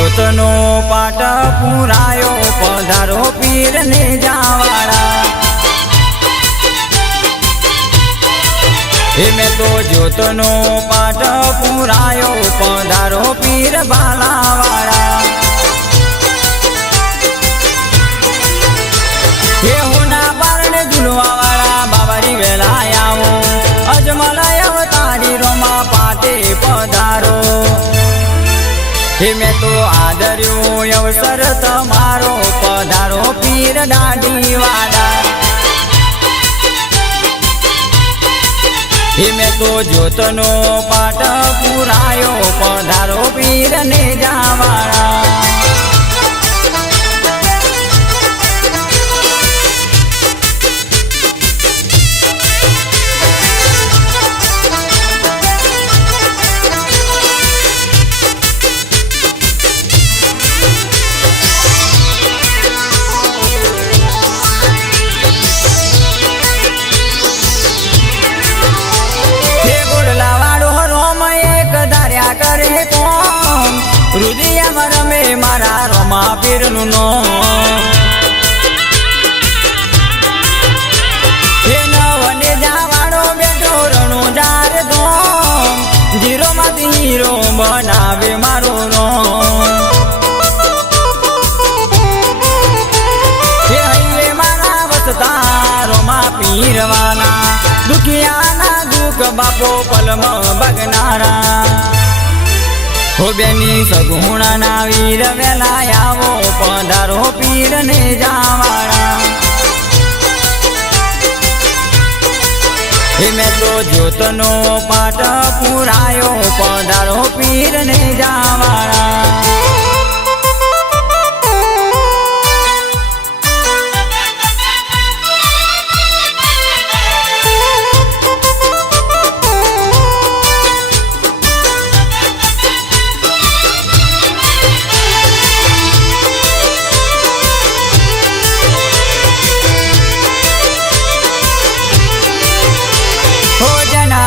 ज्योतनो पाट पुरायो पधारो पीर ने जावाड़ा। मैं तो ज्योतनो पाट पुरायो पधारो पीर बालावाड़ा। हे होना बारणे झुलवावाड़ा बाबारी वेलाया हो अजमलाय अवतारी रोमा पाटे पधारो। मैं तो आदर्यो अवसर तमारो पधारो पीर दाढ़ीवाड़ा। मैं तो ज्योतनो पाट पुरायो पधारो पीर ने जावाड़ा। करे कोम रुदिया मर में मारा रोमा पीर नो। हे नवने जावाड़ो बेटो रणो जार दो जीरो माती हीरो बनावे मारो नो। हे हाईवे मारा वसता रोमा पीरवाना दुखिया ना दुख बापो पलम बगनारा। हो बेनी सगुणा ना वीर वेलाया वो पधारो पीर ने जावाड़ा। मैं तो ज्योतनो पाट पुरायो पधारो पीर ने जावाड़ा।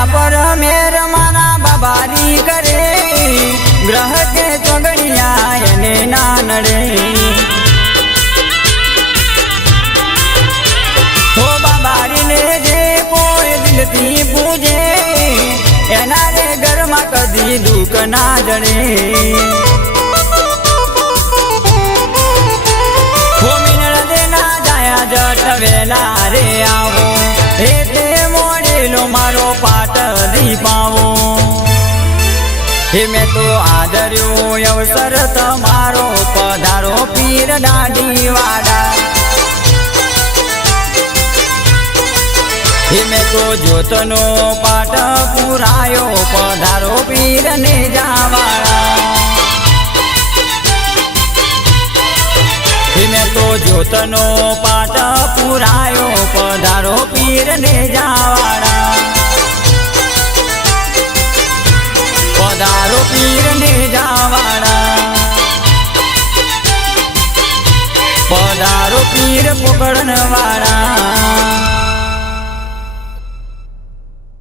पर मेर माना बाबारी करे ग्रह के चोगड़िया ने नानड़े। हो बाबारी ने जे कोई दिल थी पूजे एना रे घर में कदी दुख ना जड़े। हो मिनल देना जाया जट वेला रे आवो हे मोड़ेलो मारो पाट दीपावो। मैं तो आदर्यो अवसर तमारो पधारो पीर दाढ़ीवाड़ा। मैं तो ज्योतनो पाट पुरायो पधारो पीर ने जावाड़ा। मैं तो ज्योतनो पाट पुरायो पधारो पीर ने जावाड़ा। पधारो पीर ने जावाड़ा। पधारो पीर पकड़न वाड़ा।